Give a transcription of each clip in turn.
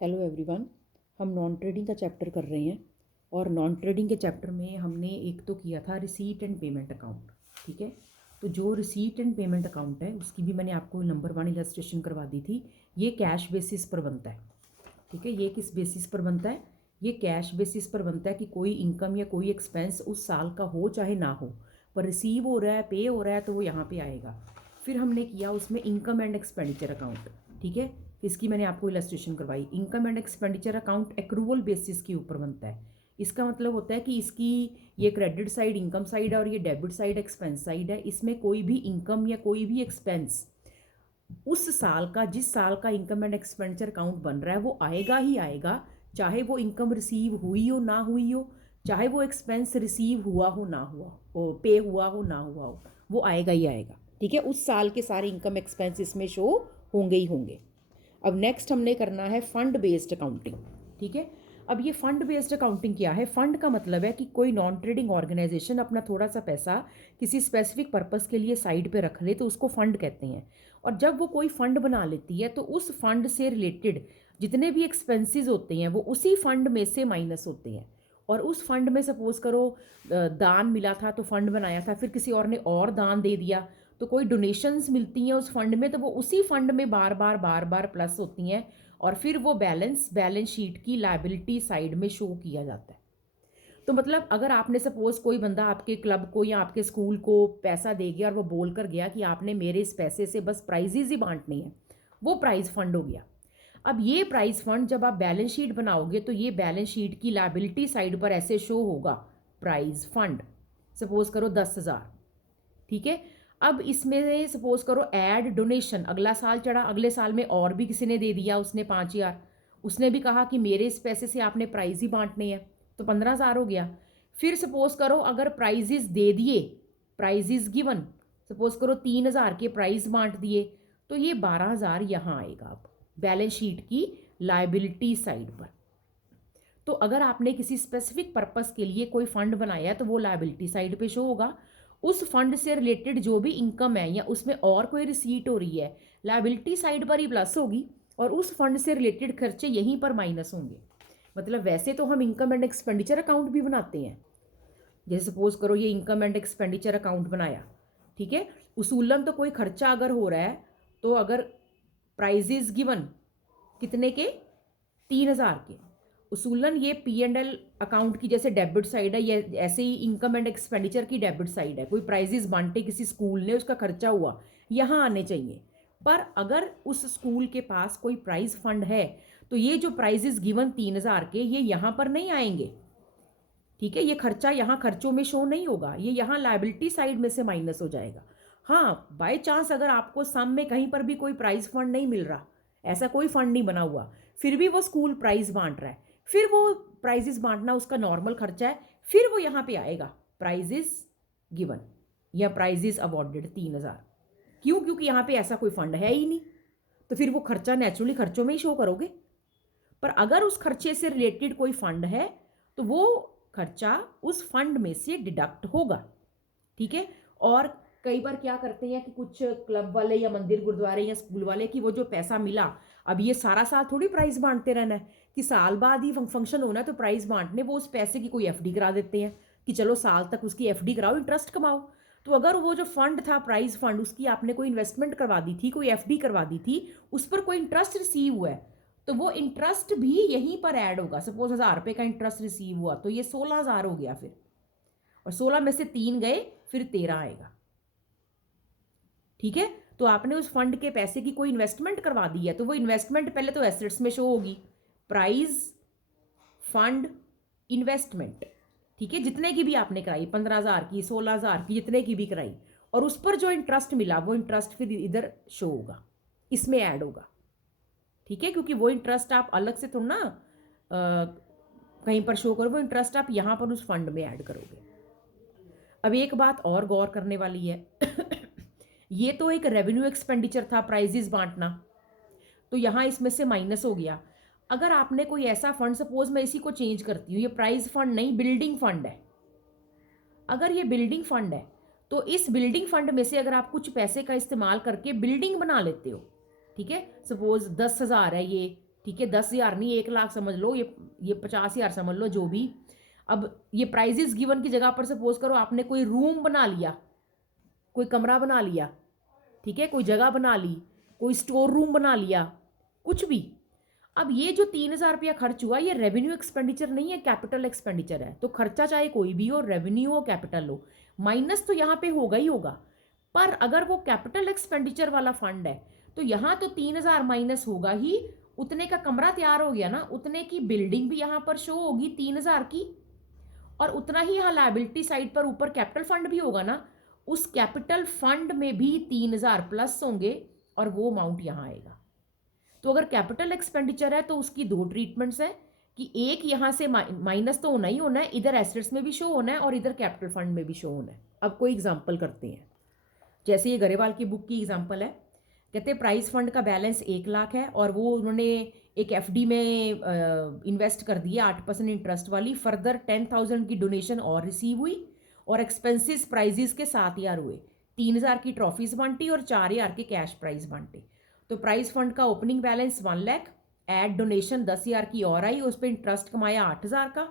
Hello everyone. हम non trading का chapter कर रहे हैं और नॉन ट्रेडिंग के चैप्टर में हमने एक तो किया था रिसीट एंड पेमेंट अकाउंट। ठीक है, तो जो रिसीट एंड पेमेंट अकाउंट है उसकी भी मैंने आपको नंबर 1 इलस्ट्रेशन करवा दी थी। ये कैश बेसिस पर बनता है। ठीक है, ये किस बेसिस पर बनता है? ये कैश बेसिस पर बनता है कि कोई इनकम या कोई एक्सपेंस उस साल का हो चाहे ना हो, पर रिसीव हो रहा है, पे हो रहा है, तो वो यहाँ पे आएगा। फिर हमने किया उसमें इनकम एंड एक्सपेंडिचर अकाउंट। ठीक है, इसकी मैंने आपको इलस्ट्रेशन करवाई। Income and expenditure account accrual basis के ऊपर बनता है। इसका मतलब होता है कि इसकी ये क्रेडिट साइड इनकम साइड है और ये डेबिट साइड एक्सपेंस साइड है। इसमें कोई भी इनकम या कोई भी एक्सपेंस उस साल का, जिस साल का इनकम एंड एक्सपेंडिचर अकाउंट बन रहा है, वो आएगा ही आएगा, चाहे वो इनकम रिसीव हुई हो ना हुई हो, चाहे वो एक्सपेंस रिसीव हुआ हो ना हुआ हो, पे हुआ हो ना हुआ हो, वो आएगा ही आएगा। ठीक है, उस साल के सारे इनकम एक्सपेंस इसमें शो होंगे ही होंगे। अब नेक्स्ट हमने करना है फंड बेस्ड अकाउंटिंग। ठीक है, अब ये फंड बेस्ड अकाउंटिंग क्या है? फंड का मतलब है कि कोई नॉन ट्रेडिंग ऑर्गेनाइजेशन अपना थोड़ा सा पैसा किसी स्पेसिफिक पर्पस के लिए साइड पे रख ले तो उसको फंड कहते हैं। और जब वो कोई फंड बना लेती है तो उस फंड से रिलेटेड जितने भी एक्सपेंसेस होते हैं वो उसी फंड में से माइनस होते हैं। और उस फंड में सपोज करो दान मिला था तो फंड बनाया था, फिर किसी और ने और दान दे दिया तो कोई डोनेशंस मिलती हैं उस फंड में, तो वो उसी फंड में बार बार प्लस होती हैं और फिर वो बैलेंस शीट की लायबिलिटी साइड में शो किया जाता है। तो मतलब अगर आपने सपोज कोई बंदा आपके क्लब को या आपके स्कूल को पैसा दे गया और वो बोल कर गया कि आपने मेरे इस पैसे से बस प्राइजेज ही बांटने हैं, वो प्राइज फंड हो गया। अब ये प्राइज फंड जब आप बैलेंस शीट बनाओगे तो ये बैलेंस शीट की लायबिलिटी साइड पर ऐसे शो होगा, प्राइज फंड। सपोज करो 10,000। ठीक है, अब इसमें सपोज करो ऐड डोनेशन, अगला साल चढ़ा, अगले साल में और भी किसी ने दे दिया, उसने 5,000, उसने भी कहा कि मेरे इस पैसे से आपने प्राइज ही बांटने हैं, तो 15,000 हो गया। फिर सपोज करो अगर प्राइजेस दे दिए, प्राइजेस गिवन, सपोज करो 3,000 के प्राइज बांट दिए, तो ये 12,000 यहाँ आएगा अब बैलेंस शीट की लायबिलिटी साइड पर। तो अगर आपने किसी स्पेसिफिक पर्पस के लिए कोई फंड बनाया है तो वो लायबिलिटी साइड पे शो होगा। उस फंड से रिलेटेड जो भी इनकम है या उसमें और कोई रिसीट हो रही है, लायबिलिटी साइड पर ही प्लस होगी और उस फंड से रिलेटेड खर्चे यहीं पर माइनस होंगे। मतलब वैसे तो हम इनकम एंड एक्सपेंडिचर अकाउंट भी बनाते हैं, जैसे सपोज करो ये इनकम एंड एक्सपेंडिचर अकाउंट बनाया। ठीक है, उसूलन तो कोई खर्चा अगर हो रहा है तो अगर प्राइजेज गिवन कितने के, 3,000 के, उसूलन ये P&L अकाउंट की जैसे डेबिट साइड है, ये ऐसे ही इनकम एंड एक्सपेंडिचर की डेबिट साइड है। कोई प्राइजेस बांटे किसी स्कूल ने, उसका खर्चा हुआ, यहाँ आने चाहिए। पर अगर उस स्कूल के पास कोई प्राइज फंड है तो ये जो प्राइजेस गिवन 3,000 के, ये यहाँ पर नहीं आएंगे। ठीक है, ये खर्चा यहाँ खर्चों में शो नहीं होगा, ये यहाँ लायबिलिटी साइड में से माइनस हो जाएगा। हाँ, बाय चांस अगर आपको सम में कहीं पर भी कोई प्राइज फंड नहीं मिल रहा, ऐसा कोई फंड नहीं बना हुआ, फिर भी वो स्कूल प्राइज बांट रहा है, फिर वो प्राइजेस बांटना उसका नॉर्मल खर्चा है, फिर वो यहाँ पे आएगा प्राइजेस गिवन या प्राइजेस अवॉर्डेड 3,000। क्यों? क्योंकि यहाँ पे ऐसा कोई फंड है ही नहीं, तो फिर वो खर्चा नेचुरली खर्चों में ही शो करोगे। पर अगर उस खर्चे से रिलेटेड कोई फंड है तो वो खर्चा उस फंड में से डिडक्ट होगा। ठीक है, और कई बार क्या करते हैं कि कुछ क्लब वाले या मंदिर गुरुद्वारे या स्कूल वाले कि वो जो पैसा मिला, अब ये सारा साल थोड़ी प्राइज बांटते रहना है कि साल बाद ही फंक्शन होना है तो प्राइज बांटने, वो उस पैसे की कोई एफडी करा देते हैं कि चलो साल तक उसकी एफडी कराओ, इंटरेस्ट कमाओ। तो अगर वो जो फंड था प्राइज फंड, उसकी आपने कोई इन्वेस्टमेंट करवा दी थी, कोई एफडी करवा दी थी, उस पर कोई इंटरेस्ट रिसीव हुआ है, तो वो इंटरेस्ट भी यहीं पर ऐड होगा। सपोज 1,000 रुपये का इंटरेस्ट रिसीव हुआ तो ये 16,000 हो गया फिर, और 16 में से 3 गए, फिर 13 आएगा। ठीक है, तो आपने उस फंड के पैसे की कोई इन्वेस्टमेंट करवा दी है तो वो इन्वेस्टमेंट पहले तो एसेट्स में शो होगी, प्राइज फंड इन्वेस्टमेंट। ठीक है, जितने की भी आपने कराई, 15,000 की, 16,000 की, जितने की भी कराई, और उस पर जो इंटरेस्ट मिला वो इंटरेस्ट फिर इधर शो होगा, इसमें ऐड होगा। ठीक है, क्योंकि वो इंटरेस्ट आप अलग से थोड़ा ना कहीं पर शो करो, वो इंटरेस्ट आप यहाँ पर उस फंड में ऐड करोगे। अब एक बात और गौर करने वाली है ये तो एक रेवेन्यू एक्सपेंडिचर था प्राइजेस बांटना, तो यहाँ इसमें से माइनस हो गया। अगर आपने कोई ऐसा फंड, सपोज मैं इसी को चेंज करती हूँ, ये प्राइज फंड नहीं बिल्डिंग फंड है, अगर ये बिल्डिंग फंड है तो इस बिल्डिंग फंड में से अगर आप कुछ पैसे का इस्तेमाल करके बिल्डिंग बना लेते हो, ठीक है, सपोज 10,000 है ये, ठीक है, 10,000 नहीं 1,00,000 समझ लो, ये 50,000 समझ लो, जो भी। अब ये प्राइजेस गिवन की जगह पर सपोज करो आपने कोई रूम बना लिया, कोई कमरा बना लिया, ठीक है, कोई जगह बना ली, कोई स्टोर रूम बना लिया, कुछ भी। अब ये जो 3,000 रुपया खर्च हुआ, ये रेवेन्यू एक्सपेंडिचर नहीं है, कैपिटल एक्सपेंडिचर है। तो खर्चा चाहे कोई भी हो, रेवेन्यू हो कैपिटल हो, माइनस तो यहाँ पे होगा ही होगा। पर अगर वो कैपिटल एक्सपेंडिचर वाला फंड है तो यहाँ तो 3,000 माइनस होगा ही। उतने का कमरा तैयार हो गया ना, उतने की बिल्डिंग भी यहाँ पर शो होगी 3,000 की, और उतना ही यहाँ लायबिलिटी साइड पर ऊपर कैपिटल फंड भी होगा ना, उस कैपिटल फंड में भी 3,000 प्लस होंगे और वो अमाउंट यहाँ आएगा। तो अगर कैपिटल एक्सपेंडिचर है तो उसकी दो ट्रीटमेंट्स है कि एक यहाँ से माइनस तो होना ही होना है, इधर एसेट्स में भी शो होना है और इधर कैपिटल फंड में भी शो होना है। अब कोई एग्जांपल करते हैं, जैसे ये गरेवाल की बुक की एग्जांपल है। कहते हैं प्राइज फंड का बैलेंस 1,00,000 है और वो उन्होंने एक एफडी में इन्वेस्ट कर दिया 8% इंटरेस्ट वाली। फर्दर 10,000 की डोनेशन और रिसीव हुई और एक्सपेंसेस प्राइजेस के 7,000 हुए। 3,000 की ट्रॉफीज बांटी और 4,000 के कैश प्राइज बांटे। तो प्राइज फंड का ओपनिंग बैलेंस 1,00,000, एड डोनेशन 10,000 की और आई, उस पर इंटरेस्ट कमाया 8,000 का।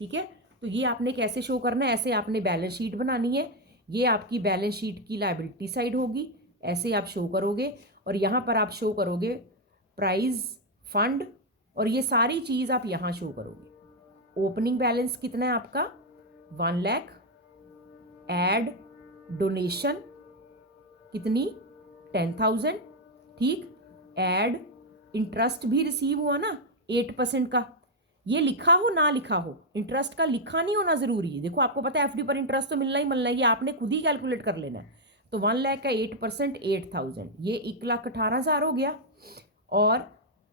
ठीक है, तो ये आपने कैसे शो करना है, ऐसे आपने बैलेंस शीट बनानी है। ये आपकी बैलेंस शीट की लायबिलिटी साइड होगी, ऐसे आप शो करोगे। और यहाँ पर आप शो करोगे प्राइज फंड, और ये सारी चीज़ आप यहाँ शो करोगे। ओपनिंग बैलेंस कितना है आपका 1,00,000, एड डोनेशन कितनी 10,000, ठीक, एड इंटरेस्ट भी रिसीव हुआ ना 8% का। ये लिखा हो ना लिखा हो, इंटरेस्ट का लिखा नहीं होना जरूरी है। देखो आपको पता है एफडी पर इंटरेस्ट तो मिलना ही मिलना है, ये आपने खुद ही कैलकुलेट कर लेना है। तो 1,00,000 का 8% 8,000, ये 1,18,000 हो गया। और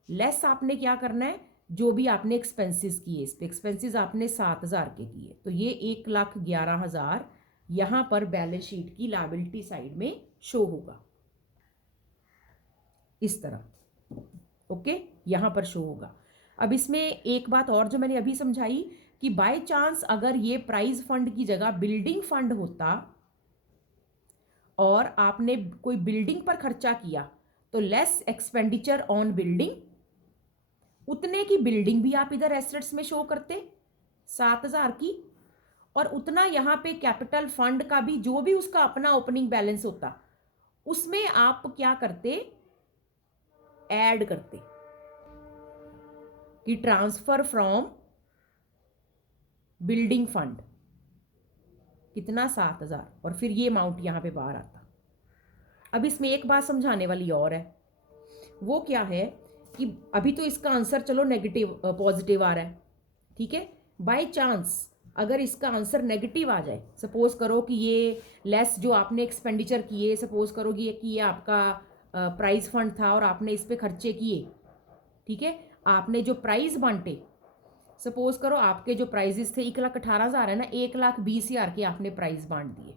लेस आपने क्या करना है, जो भी आपने एक्सपेंसेस किए, इस पे एक्सपेंसेस आपने 7,000 के किए, तो ये 1,11,000 यहाँ पर बैलेंस शीट की लायबिलिटी साइड में शो होगा इस तरह। ओके, यहाँ पर शो होगा। अब इसमें एक बात और जो मैंने अभी समझाई कि बाय चांस अगर ये प्राइज फंड की जगह बिल्डिंग फंड होता और आपने कोई बिल्डिंग पर खर्चा किया तो लेस एक्सपेंडिचर ऑन बिल्डिंग, उतने की बिल्डिंग भी आप इधर एसेट्स में शो करते 7,000 की, और उतना यहां पे कैपिटल फंड का भी जो भी उसका अपना ओपनिंग बैलेंस होता उसमें आप क्या करते, ऐड करते कि ट्रांसफर फ्रॉम बिल्डिंग फंड कितना 7,000, और फिर ये अमाउंट यहां पे बाहर आता। अब इसमें एक बात समझाने वाली और है, वो क्या है कि अभी तो इसका आंसर चलो नेगेटिव पॉजिटिव आ रहा है, ठीक है। बाय चांस अगर इसका आंसर नेगेटिव आ जाए, सपोज करो कि ये लेस जो आपने एक्सपेंडिचर किए, सपोज करो कि ये आपका प्राइज फंड था और आपने इस पे खर्चे किए, ठीक है, आपने जो प्राइज बांटे, सपोज करो आपके जो प्राइजेस थे 1,18,000 है ना, 1,20,000 के आपने प्राइज बांट दिए,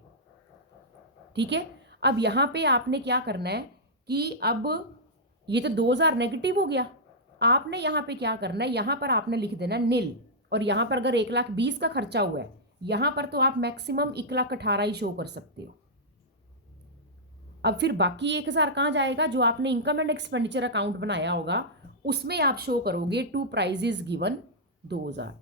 ठीक है। अब यहाँ पे आपने क्या करना है कि अब ये तो 2,000 नेगेटिव हो गया, आपने यहाँ पे क्या करना है, यहाँ पर आपने लिख देना नील, और यहाँ पर अगर 1,20,000 का खर्चा हुआ है, यहाँ पर तो आप मैक्सिमम 1,18,000 ही शो कर सकते हो। अब फिर बाकी 1,000 कहाँ जाएगा, जो आपने इनकम एंड एक्सपेंडिचर अकाउंट बनाया होगा उसमें आप शो करोगे टू प्राइजेस गिवन 2,000।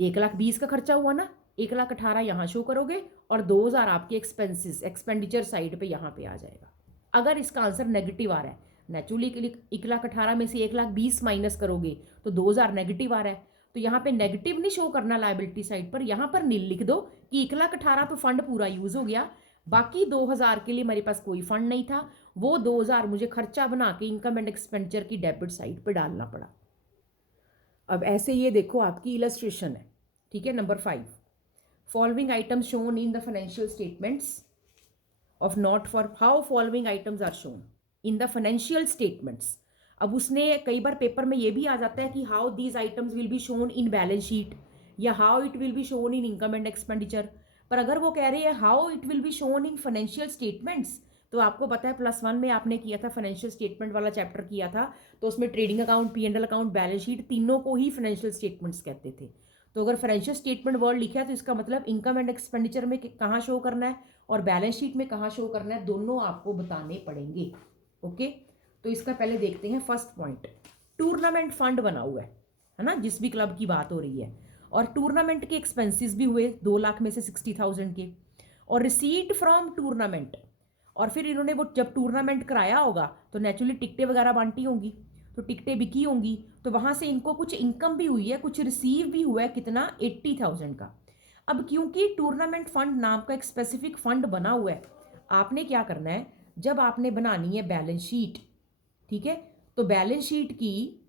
1,20,000 का खर्चा हुआ ना, 1,18,000 यहाँ शो करोगे और 2,000 आपके एक्सपेंसेस एक्सपेंडिचर साइड पे यहाँ पे आ जाएगा। अगर इसका आंसर नेगेटिव आ रहा है, नेचुरली 1,18,000 में से 1,20,000 माइनस करोगे तो 2,000 नेगेटिव आ रहा है, तो यहाँ पे नेगेटिव नहीं शो करना लायबिलिटी साइड पर, यहाँ पर नील लिख दो कि 1,18,000 तो फंड पूरा यूज हो गया, बाकी 2,000 के लिए मेरे पास कोई फंड नहीं था, वो 2,000 मुझे खर्चा बना के इनकम एंड एक्सपेंडिचर की डेबिट साइड पर डालना पड़ा। अब ऐसे ये देखो आपकी इलस्ट्रेशन है, ठीक है। Number 5, following items shown in the financial statements of not for how following items are shown in the financial statements. अब उसने कई बार पेपर में ये भी आ जाता है कि how these items will be shown in balance sheet या how it will be shown in income and expenditure. पर अगर वो कह रहे हैं how it will be shown in financial statements, तो आपको पता है +1 में आपने किया था फाइनेंशियल स्टेटमेंट वाला चैप्टर किया था, तो उसमें trading account, P&L account, balance sheet तीनों को ही फाइनेंशियल स्टेटमेंट्स कहते थे। तो अगर फाइनेंशियल स्टेटमेंट वर्ड लिखा है तो इसका मतलब इनकम एंड एक्सपेंडिचर में कहाँ शो करना है और बैलेंस शीट में कहाँ शो करना है, दोनों आपको बताने पड़ेंगे। ओके, तो इसका पहले देखते हैं फर्स्ट पॉइंट, टूर्नामेंट फंड बना हुआ है ना, जिस भी क्लब की बात हो रही है, और टूर्नामेंट के एक्सपेंसेस भी हुए 2 लाख में से 60,000 के, और रिसीट फ्रॉम टूर्नामेंट, और फिर इन्होंने वो जब टूर्नामेंट कराया होगा तो नेचुरली टिकटें वगैरह बांटी होंगी, तो टिकटें बिकी होंगी, तो वहाँ से इनको कुछ इनकम भी हुई है, कुछ रिसीव भी हुआ है, कितना 80,000 का। अब क्योंकि टूर्नामेंट फंड नाम का एक स्पेसिफिक फंड बना हुआ है, आपने क्या करना है, जब आपने बनानी है बैलेंस शीट, ठीक है, तो बैलेंस शीट की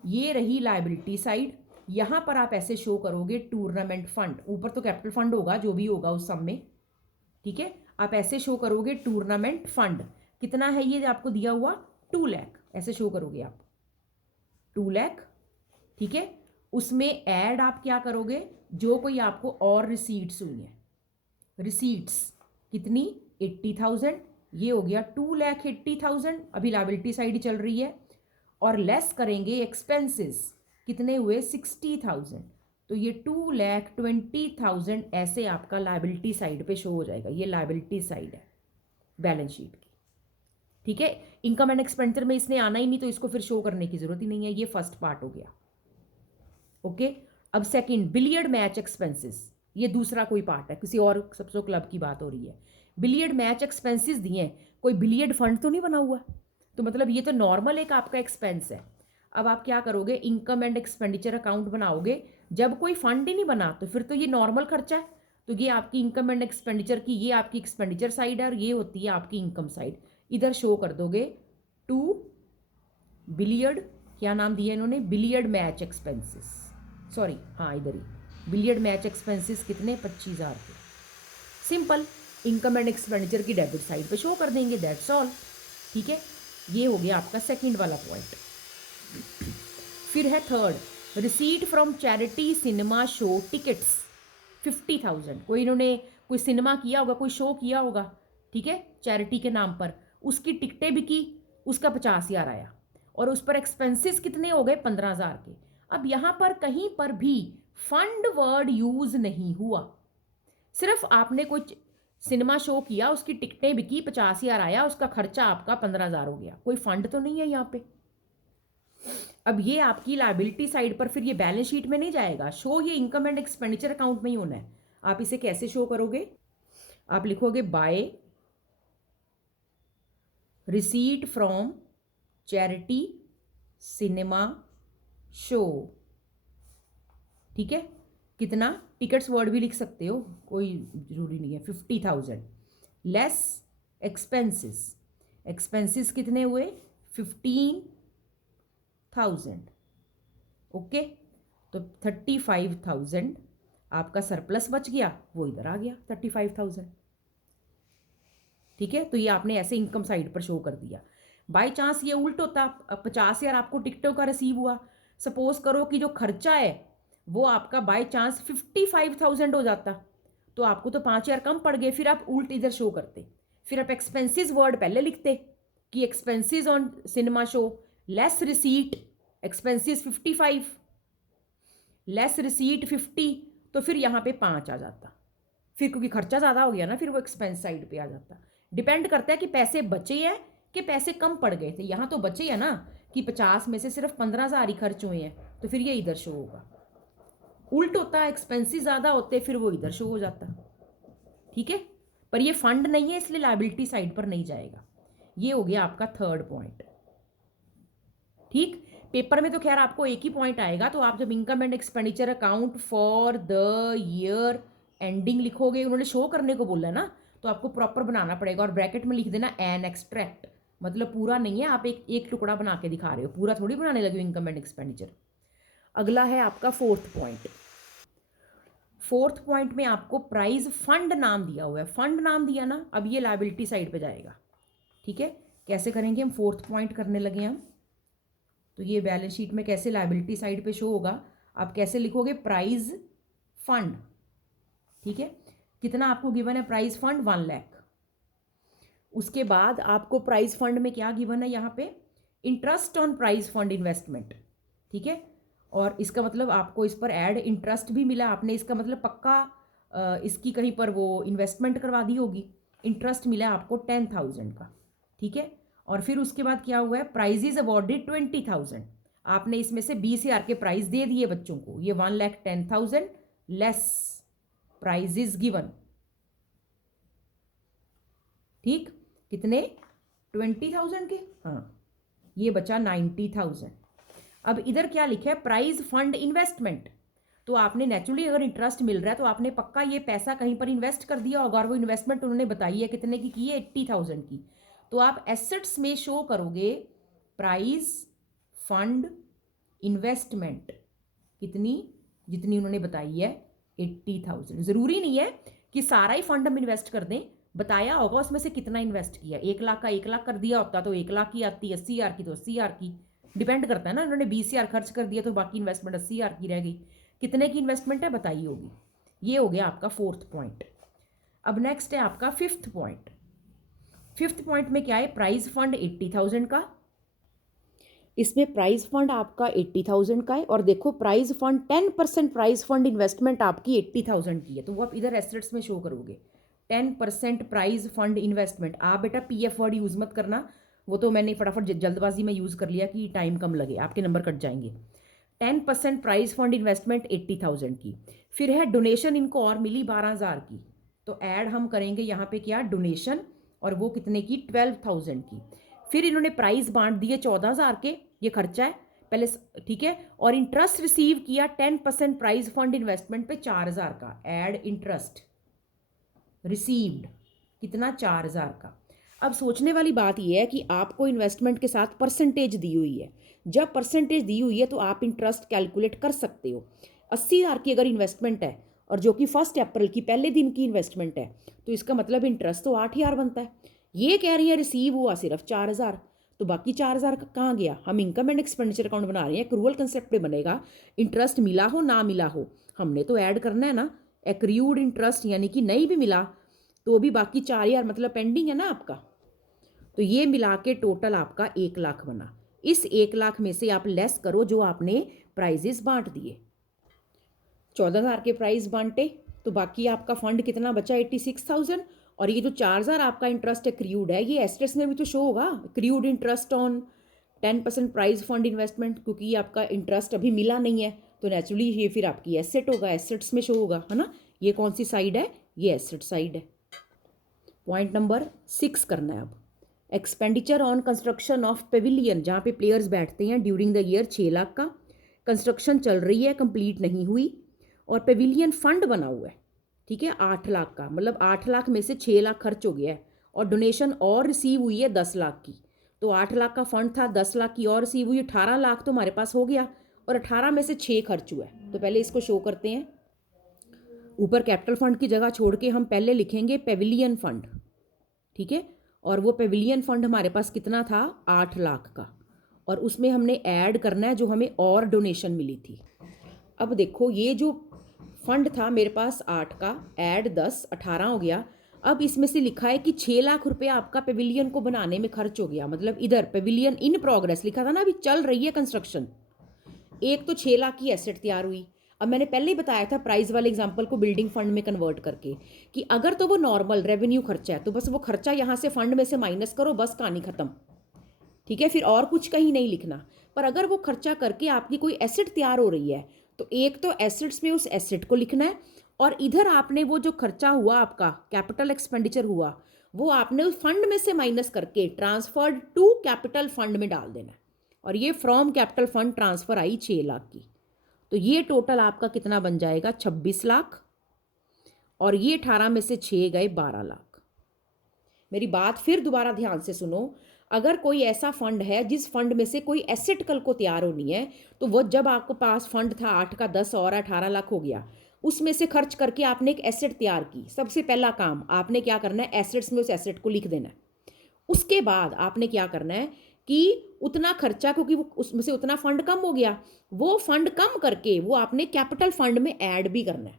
ये रही लायबिलिटी साइड, यहाँ पर आप ऐसे शो करोगे टूर्नामेंट फंड, ऊपर तो कैपिटल फंड होगा जो भी होगा उस सम में, ठीक है, आप ऐसे शो करोगे टूर्नामेंट फंड, कितना है ये आपको दिया हुआ 2 लाख, ऐसे शो करोगे आप 2 लाख, ठीक है। उसमें ऐड आप क्या करोगे, जो कोई आपको और रिसीट्स हुई हैं, रिसीट्स कितनी 80,000, ये हो गया 2,80,000, अभी लायबिलिटी साइड ही चल रही है, और लेस करेंगे एक्सपेंसेस, कितने हुए 60,000, तो ये 2,20,000 ऐसे आपका लायबिलिटी साइड पे शो हो जाएगा। ये लायबिलिटी साइड है बैलेंस शीट की, ठीक है। इनकम एंड एक्सपेंडिचर में इसने आना ही नहीं, तो इसको फिर शो करने की जरूरत ही नहीं है। ये फर्स्ट पार्ट हो गया, ओके। अब सेकंड, बिलियर्ड मैच एक्सपेंसेस, ये दूसरा कोई पार्ट है, किसी और सबसे क्लब की बात हो रही है। बिलियर्ड मैच एक्सपेंसेस दिए हैं, कोई बिलियर्ड फंड तो नहीं बना हुआ, तो मतलब ये तो नॉर्मल एक आपका एक्सपेंस है। अब आप क्या करोगे, इनकम एंड एक्सपेंडिचर अकाउंट बनाओगे, जब कोई फंड ही नहीं बना तो फिर तो ये नॉर्मल खर्चा है, तो ये आपकी इनकम एंड एक्सपेंडिचर की, ये आपकी एक्सपेंडिचर साइड है, और ये होती है आपकी इनकम साइड। इधर शो कर दोगे टू बिलियर्ड, क्या नाम दिया इन्होंने, बिलियर्ड मैच एक्सपेंसेस, सॉरी हाँ इधर ही, बिलियर्ड मैच एक्सपेंसेस कितने 25,000 के, सिंपल, इनकम एंड एक्सपेंडिचर की डेबिट साइड पे शो कर देंगे, दैट्स ऑल, ठीक है। ये हो गया आपका सेकंड वाला पॉइंट। फिर है third, receipt from charity cinema show tickets 50,000, कोई इन्होंने कोई सिनेमा किया होगा, कोई शो किया होगा, ठीक है, चैरिटी के नाम पर, उसकी टिकटें बिकी, उसका 50,000 आया, और उस पर एक्सपेंसेस कितने हो गए 15,000 के। अब यहाँ पर कहीं पर भी फंड वर्ड यूज नहीं हुआ, सिर्फ आपने कुछ सिनेमा शो किया, उसकी टिकटें बिकी, 50,000 आया, उसका खर्चा आपका 15,000 हो गया, कोई फंड तो नहीं है यहाँ पे। अब ये आपकी लायबिलिटी साइड पर फिर ये बैलेंस शीट में नहीं जाएगा, शो ये इनकम एंड एक्सपेंडिचर अकाउंट में ही होना है। आप इसे कैसे शो करोगे, आप लिखोगे by receipt from charity cinema show, ठीक है, कितना, टिकट्स वर्ड भी लिख सकते हो, कोई जरूरी नहीं है, 50,000 लेस एक्सपेंसेस, एक्सपेंसेस कितने हुए 15,000, ओके, तो 35,000 आपका सरप्लस बच गया, वो इधर आ गया 35,000, ठीक है। तो ये आपने ऐसे इनकम साइड पर शो कर दिया। बाय चांस ये उल्ट होता, 50,000 आपको टिकटों का रिसीव हुआ, सपोज करो कि जो खर्चा है वो आपका बाय चांस 55,000 हो जाता, तो आपको तो 5,000 कम पड़ गए, फिर आप उल्ट इधर शो करते, फिर आप एक्सपेंसेस वर्ड पहले लिखते कि expenses on cinema show less receipt, expenses 55 less receipt 50, तो फिर यहाँ पे 5 आ जाता, फिर क्योंकि खर्चा ज़्यादा हो गया ना, फिर वो एक्सपेंस साइड पे आ जाता। डिपेंड करता है कि पैसे बचे हैं कि पैसे कम पड़ गए थे, यहाँ तो बचे हैं ना कि 50 में से सिर्फ 15,000 ही खर्च हुए हैं, तो फिर ये इधर शो होगा। उल्ट होता, एक्सपेंसेस ज़्यादा होते, फिर वो इधर शो हो जाता, ठीक है। पर ये फंड नहीं है, इसलिए लायबिलिटी साइड पर नहीं जाएगा। ये हो गया आपका थर्ड पॉइंट, ठीक। पेपर में तो खैर आपको एक ही पॉइंट आएगा, तो आप जब income and expenditure account for the year ending लिखोगे, उन्होंने शो करने को बोला ना, तो आपको प्रॉपर बनाना पड़ेगा, और ब्रैकेट में लिख देना एन एक्सट्रैक्ट, मतलब पूरा नहीं है, आप एक टुकड़ा बना के दिखा रहे हो, पूरा थोड़ी बनाने लगे इनकम एंड एक्सपेंडिचर। अगला है आपका फोर्थ पॉइंट। फोर्थ पॉइंट में आपको प्राइज फंड नाम दिया हुआ है, फंड नाम दिया ना, अब ये लायबिलिटी साइड पे जाएगा, ठीक है। कैसे करेंगे हम, फोर्थ पॉइंट करने लगे हम, तो ये बैलेंस शीट में कैसे लायबिलिटी साइड पे शो होगा, आप कैसे लिखोगे प्राइज फंड, ठीक है। कितना आपको गिवन है प्राइज फंड 1 लाख। उसके बाद आपको प्राइज फंड में क्या गिवन है यहाँ पे, interest on prize fund investment, ठीक है। और इसका मतलब आपको इस पर ऐड इंटरेस्ट भी मिला आपने, इसका मतलब पक्का इसकी कहीं पर वो इन्वेस्टमेंट करवा दी होगी, इंटरेस्ट मिला आपको 10,000 का, ठीक है। और फिर उसके बाद क्या हुआ है, प्राइजेज अवॉर्डेड 20,000। आपने इसमें से 20,000 के प्राइस दे दिए बच्चों को, ये 1,10,000 लेस प्राइज इज गिवन। ठीक, कितने? 20,000 के, हाँ, ये बचा 90,000। अब इधर क्या लिखा है? Prize fund investment. तो आपने नेचुरली अगर इंटरेस्ट मिल रहा है तो आपने पक्का ये पैसा कहीं पर इन्वेस्ट कर दिया होगा, और वो इन्वेस्टमेंट उन्होंने बताई है कितने की है, 80,000 की। तो आप एसेट्स में शो करोगे प्राइज फंड इन्वेस्टमेंट कितनी, जितनी उन्होंने बताई है 80,000। ज़रूरी नहीं है कि सारा ही फंड हम इन्वेस्ट कर दें, बताया होगा उसमें से कितना इन्वेस्ट किया। 1 लाख का 1 लाख कर दिया होता तो 1 लाख की आती, 80,000 की तो 80,000 की, डिपेंड करता है ना। उन्होंने 20,000 खर्च कर दिया तो बाकी इन्वेस्टमेंट 80,000 की रह गई। कितने की इन्वेस्टमेंट है बताई होगी। ये हो गया आपका 4th पॉइंट। अब नेक्स्ट है आपका 5th पॉइंट। 5th पॉइंट में क्या है? प्राइज फंड 80,000 का, इसमें प्राइज फंड आपका 80,000 का है, और देखो prize fund 10% prize fund investment आपकी 80,000 की है, तो वो आप इधर एसेट्स में शो करोगे 10% प्राइज फंड इन्वेस्टमेंट। आप बेटा पीएफ वर्ड यूज़ मत करना, वो तो मैंने फटाफट जल्दबाजी में यूज़ कर लिया कि टाइम कम लगे, आपके नंबर कट जाएंगे। 10% प्राइज फंड इन्वेस्टमेंट 80,000 की। फिर है डोनेशन, इनको और मिली 12,000 की, तो ऐड हम करेंगे यहाँ पे क्या? डोनेशन, और वो कितने की? 12,000 की। फिर इन्होंने प्राइस बांट दिए 14,000 के, ये खर्चा है पहले, ठीक है। और इंटरेस्ट रिसीव किया 10% प्राइज फंड इन्वेस्टमेंट पे 4,000 का, ऐड इंटरेस्ट रिसीव्ड कितना? 4,000 का। अब सोचने वाली बात यह है कि आपको इन्वेस्टमेंट के साथ परसेंटेज दी हुई है। जब परसेंटेज दी हुई है तो आप इंटरेस्ट कैलकुलेट कर सकते हो। 80,000 की अगर इन्वेस्टमेंट है और जो कि 1 अप्रैल की पहले दिन की इन्वेस्टमेंट है, तो इसका मतलब इंटरेस्ट तो 8,000 बनता है। ये कह रही है रिसीव हुआ सिर्फ 4,000, तो बाकी 4,000 कहाँ गया? हम इनकम एंड एक्सपेंडिचर अकाउंट बना रहे हैं, एक्रूअल कंसेप्ट पे बनेगा। इंटरेस्ट मिला हो ना मिला हो, हमने तो ऐड करना है ना। एक्रूड इंटरेस्ट यानी कि नहीं भी मिला तो भी बाकी 4,000 मतलब पेंडिंग है ना आपका। तो ये मिला के टोटल आपका 1 लाख बना। इस 1 लाख में से आप लेस करो जो आपने प्राइजेस बांट दिए। 14,000 के प्राइस बांटे तो बाकी आपका फंड कितना बचा? 86,000। और ये जो 4,000 आपका इंटरेस्ट एक्रूड है, ये एसेट्स में भी तो शो होगा, accrued interest on 10% prize fund investment, क्योंकि ये आपका इंटरेस्ट अभी मिला नहीं है तो नेचुरली ये फिर आपकी एसेट होगा, एसेट्स में शो होगा, है ना। ये कौन सी साइड है? ये एसेट साइड है। पॉइंट नंबर 6 करना है अब। Expenditure on construction of Pavilion, जहाँ पे प्लेयर्स बैठते हैं, ड्यूरिंग द ईयर 6 लाख का। कंस्ट्रक्शन चल रही है, कंप्लीट नहीं हुई, और पेविलियन फंड बना हुआ है, ठीक है, 8 लाख का। मतलब 8 लाख में से 6 लाख खर्च हो गया है, और डोनेशन और रिसीव हुई है 10 लाख की। तो 8 लाख का फंड था, 10 लाख की और रिसीव हुई, 18 लाख तो हमारे पास हो गया, और 18 में से 6 खर्च हुआ है। तो पहले इसको शो करते हैं। ऊपर कैपिटल फंड की जगह छोड़ के हम पहले लिखेंगे पेविलियन फंड, ठीक है। और वो पेविलियन फंड हमारे पास कितना था? 8 लाख का, और उसमें हमने ऐड करना है जो हमें और डोनेशन मिली थी। अब देखो ये जो फंड था मेरे पास 8 का, ऐड 10, 18 हो गया। अब इसमें से लिखा है कि 6 लाख रुपया आपका पेविलियन को बनाने में खर्च हो गया। मतलब इधर पेविलियन इन प्रोग्रेस लिखा था ना, अभी चल रही है कंस्ट्रक्शन। एक तो 6 लाख की एसेट तैयार हुई। अब मैंने पहले ही बताया था प्राइस वाले एग्जांपल को बिल्डिंग फंड में कन्वर्ट करके, कि अगर तो वो नॉर्मल रेवेन्यू खर्चा है तो बस वो खर्चा यहाँ से फंड में से माइनस करो, बस कहानी खत्म, ठीक है। फिर और कुछ कहीं नहीं लिखना। पर अगर वो खर्चा करके आपकी कोई एसेट तैयार हो रही है तो एक तो एसेट्स में उस एसेट को लिखना है, और इधर आपने वो जो खर्चा हुआ आपका कैपिटल एक्सपेंडिचर हुआ वो आपने उस फंड में से माइनस करके ट्रांसफर्ड टू कैपिटल फंड में डाल देना है। और ये from capital fund transfer I 6 lakh की, तो ये टोटल आपका कितना बन जाएगा? 26 लाख। और ये 18 में से 6 गए 12 लाख। मेरी बात फिर दोबारा ध्यान से सुनो। अगर कोई ऐसा फंड है जिस फंड में से कोई एसेट कल को तैयार होनी है, तो वो जब आपको पास फंड था 8 का 10 और 18 लाख हो गया, उसमें से खर्च करके आपने एक एसेट तैयार की। सबसे पहला काम आपने क्या करना है? एसेट्स में उस एसेट को लिख देना है। उसके बाद आपने क्या करना है कि उतना खर्चा, क्योंकि वो उसमें से उतना फंड कम हो गया, वो फंड कम करके वो आपने कैपिटल फंड में ऐड भी करना है।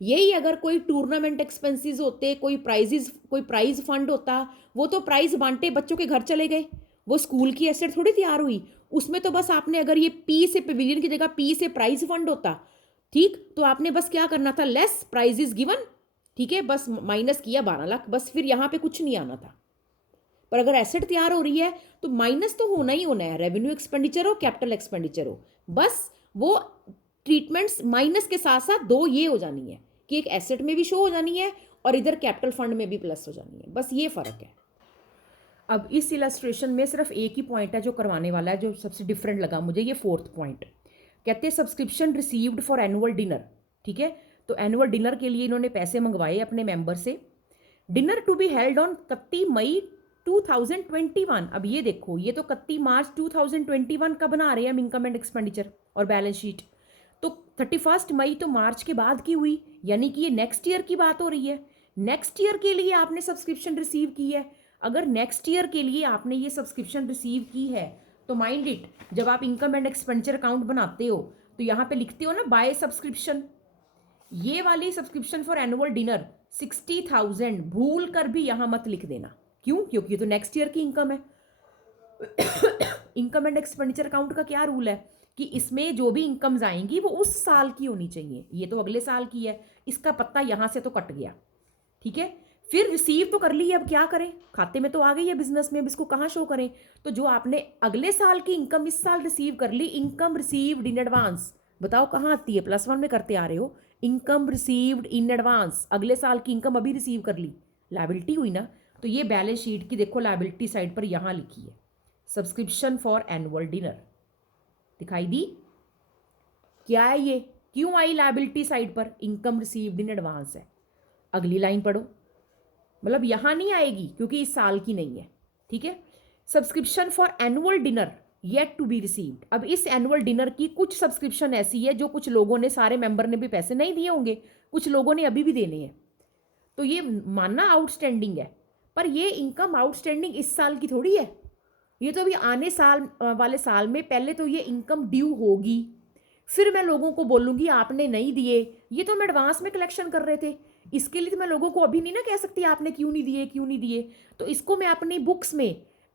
यही अगर कोई टूर्नामेंट एक्सपेंसेस होते, कोई प्राइज फंड होता, वो तो प्राइज बांटे बच्चों के घर चले गए, वो स्कूल की एसेट थोड़ी तैयार हुई। उसमें तो बस आपने, अगर ये पी से पेविलियन की जगह पी से प्राइज फंड होता, ठीक, तो आपने बस क्या करना था? लेस प्राइजेस गिवन, ठीक है, बस माइनस किया 12 लाख, बस फिर यहाँ पे कुछ नहीं आना था। पर अगर एसेट तैयार हो रही है तो माइनस तो होना ही होना है, रेवेन्यू एक्सपेंडिचर हो कैपिटल एक्सपेंडिचर हो, बस वो ट्रीटमेंट्स माइनस के साथ साथ दो ये हो जानी है कि एक एसेट में भी शो हो जानी है और इधर कैपिटल फंड में भी प्लस हो जानी है, बस ये फ़र्क है। अब इस इलस्ट्रेशन में सिर्फ एक ही पॉइंट है जो करवाने वाला है, जो सबसे डिफरेंट लगा मुझे, ये 4th पॉइंट। कहते हैं subscription received for annual dinner, ठीक है। तो एनुअल डिनर के लिए इन्होंने पैसे मंगवाए अपने मेंबर से। Dinner to be held on 31 May 2021। अब ये देखो, ये तो 31 मार्च 2021 का बना रहे हैं हम इनकम एंड एक्सपेंडिचर और बैलेंस शीट, तो 31 मई तो मार्च के बाद की हुई, यानी कि ये नेक्स्ट ईयर की बात हो रही है। नेक्स्ट ईयर के लिए आपने सब्सक्रिप्शन रिसीव की है। अगर नेक्स्ट ईयर के लिए आपने ये सब्सक्रिप्शन रिसीव की है तो माइंड इट, जब आप इनकम एंड एक्सपेंडिचर अकाउंट बनाते हो तो यहाँ पे लिखते हो ना बाय सब्सक्रिप्शन, ये वाली सब्सक्रिप्शन फॉर एनुअल डिनर 60,000 भूल कर भी यहाँ मत लिख देना। क्यों? क्योंकि ये तो नेक्स्ट ईयर की इनकम है। इनकम एंड एक्सपेंडिचर अकाउंट का क्या रूल है कि इसमें जो भी इनकम्स आएंगी वो उस साल की होनी चाहिए, ये तो अगले साल की है, इसका पत्ता यहाँ से तो कट गया, ठीक है। फिर रिसीव तो कर ली है, अब क्या करें, खाते में तो आ गई है बिजनेस में, अब इसको कहाँ शो करें। तो जो आपने अगले साल की इनकम इस साल रिसीव कर ली, इनकम रिसीव्ड इन एडवांस, बताओ कहाँ आती है, +1 में करते आ रहे हो, इनकम रिसीव्ड इन एडवांस, अगले साल की इनकम अभी रिसीव कर ली, लायबिलिटी हुई ना। तो ये बैलेंस शीट की देखो लायबिलिटी साइड पर यहाँ लिखी है सब्सक्रिप्शन फॉर एनुअल डिनर, दिखाई दी क्या है ये, क्यों आई लायबिलिटी साइड पर, इनकम रिसीव्ड इन एडवांस है। अगली लाइन पढ़ो, मतलब यहां नहीं आएगी क्योंकि इस साल की नहीं है, ठीक है। Subscription for annual dinner yet to be received. अब इस एनुअल डिनर की कुछ सब्सक्रिप्शन ऐसी है जो कुछ लोगों ने, सारे मेंबर ने भी पैसे नहीं दिए होंगे, कुछ लोगों ने अभी भी देने हैं, तो ये मानना आउटस्टैंडिंग है, पर ये इनकम आउटस्टैंडिंग इस साल की थोड़ी है, ये तो अभी आने साल वाले साल में पहले तो ये इनकम ड्यू होगी, फिर मैं लोगों को बोलूँगी आपने नहीं दिए, ये तो हम एडवांस में कलेक्शन कर रहे थे, इसके लिए तो मैं लोगों को अभी नहीं ना कह सकती आपने क्यों नहीं दिए क्यों नहीं दिए, तो इसको मैं अपनी बुक्स में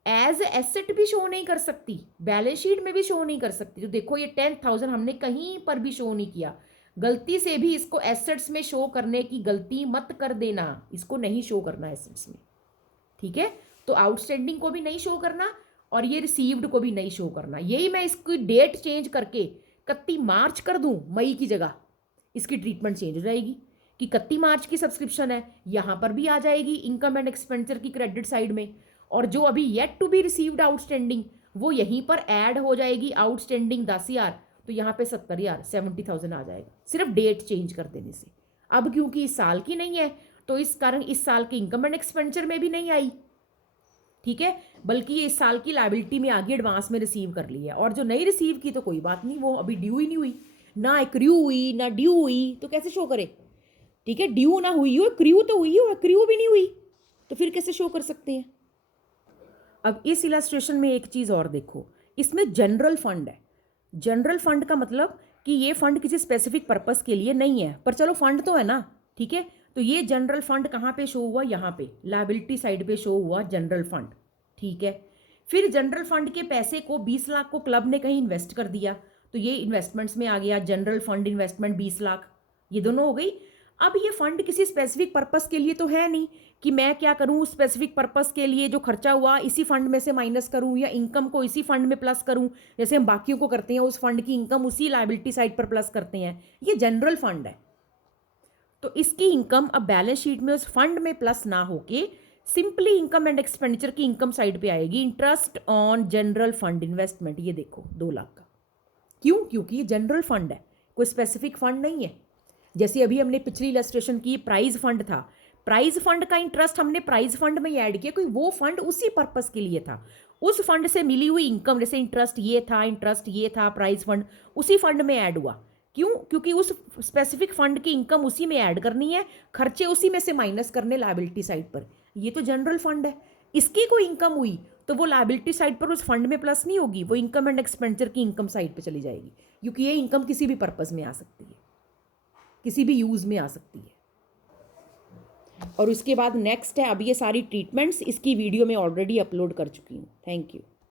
एज एसेट भी शो नहीं कर सकती, बैलेंस शीट में भी शो नहीं कर सकती। तो देखो ये 10,000 हमने कहीं पर भी शो नहीं किया, गलती से भी इसको एसेट्स में शो करने की गलती मत कर देना, इसको नहीं शो करना एसेट्स में, ठीक है। तो आउटस्टैंडिंग को भी नहीं शो करना और ये रिसीव्ड को भी नहीं शो करना, यही मैं इसकी डेट चेंज करके 31 मार्च कर दूं मई की जगह, इसकी ट्रीटमेंट चेंज हो जाएगी कि 31 मार्च की सब्सक्रिप्शन है, यहाँ पर भी आ जाएगी इनकम एंड एक्सपेंडिचर की क्रेडिट साइड में, और जो अभी yet to be received outstanding वो यहीं पर ऐड हो जाएगी, आउटस्टैंडिंग 10,000 तो यहाँ पे 70,000 70,000 आ जाएगा, सिर्फ डेट चेंज कर देने से। अब क्योंकि इस साल की नहीं है तो इस कारण इस साल की इनकम एंड एक्सपेंडिचर में भी नहीं आई, ठीक है, बल्कि ये इस साल की लायबिलिटी में आगे एडवांस में रिसीव कर ली है, और जो नहीं रिसीव की तो कोई बात नहीं, वो अभी ड्यू ही नहीं हुई, ना एक्रू हुई ना ड्यू हुई, तो कैसे शो करे, ठीक है, ड्यू ना हुई हो, क्रू तो हुई हो, क्रू भी नहीं हुई तो फिर कैसे शो कर सकते हैं। अब इस इलस्ट्रेशन में एक चीज़ और देखो, इसमें जनरल फंड है, जनरल फंड का मतलब कि ये फंड किसी स्पेसिफिक पर्पस के लिए नहीं है, पर चलो फंड तो है ना, ठीक है। तो ये जनरल फंड कहाँ पे शो हुआ, यहाँ पे लायबिलिटी साइड पे शो हुआ जनरल फंड, ठीक है। फिर जनरल फंड के पैसे को 20 लाख को क्लब ने कहीं इन्वेस्ट कर दिया, तो ये इन्वेस्टमेंट्स में आ गया, जनरल फंड इन्वेस्टमेंट 20 लाख, ये दोनों हो गई। अब ये फंड किसी स्पेसिफिक पर्पस के लिए तो है नहीं कि मैं क्या करूं, स्पेसिफिक पर्पस के लिए जो खर्चा हुआ इसी फंड में से माइनस करूं या इनकम को इसी फंड में प्लस करूं, जैसे हम बाकियों को करते हैं, उस फंड की इनकम उसी लायबिलिटी साइड पर प्लस करते हैं, ये जनरल फंड है। तो इसकी इनकम अब बैलेंस शीट में उस फंड में प्लस ना होके सिंपली इनकम एंड एक्सपेंडिचर की इनकम साइड पे आएगी, interest on general fund investment, ये देखो 2 लाख का। क्यों? क्योंकि ये जनरल फंड है, कोई स्पेसिफिक फंड नहीं है। जैसे अभी हमने पिछली इलस्ट्रेशन की प्राइज फंड था, प्राइज फंड का इंटरेस्ट हमने प्राइज फंड में ऐड किया, कोई वो फंड उसी पर्पस के लिए था, उस फंड से मिली हुई इनकम, जैसे इंटरेस्ट ये था प्राइज फंड उसी फंड में ऐड हुआ। क्यों? क्योंकि उस स्पेसिफिक फंड की इनकम उसी में ऐड करनी है, खर्चे उसी में से माइनस करने लायबिलिटी साइड पर। ये तो जनरल फंड है, इसकी कोई इनकम हुई तो वो लायबिलिटी साइड पर उस फंड में प्लस नहीं होगी, वो इनकम एंड एक्सपेंडिचर की इनकम साइड पर चली जाएगी, क्योंकि ये इनकम किसी भी पर्पस में आ सकती है, किसी भी यूज में आ सकती है। और उसके बाद नेक्स्ट है, अब ये सारी ट्रीटमेंट्स इसकी वीडियो में ऑलरेडी अपलोड कर चुकी हूँ। Thank you.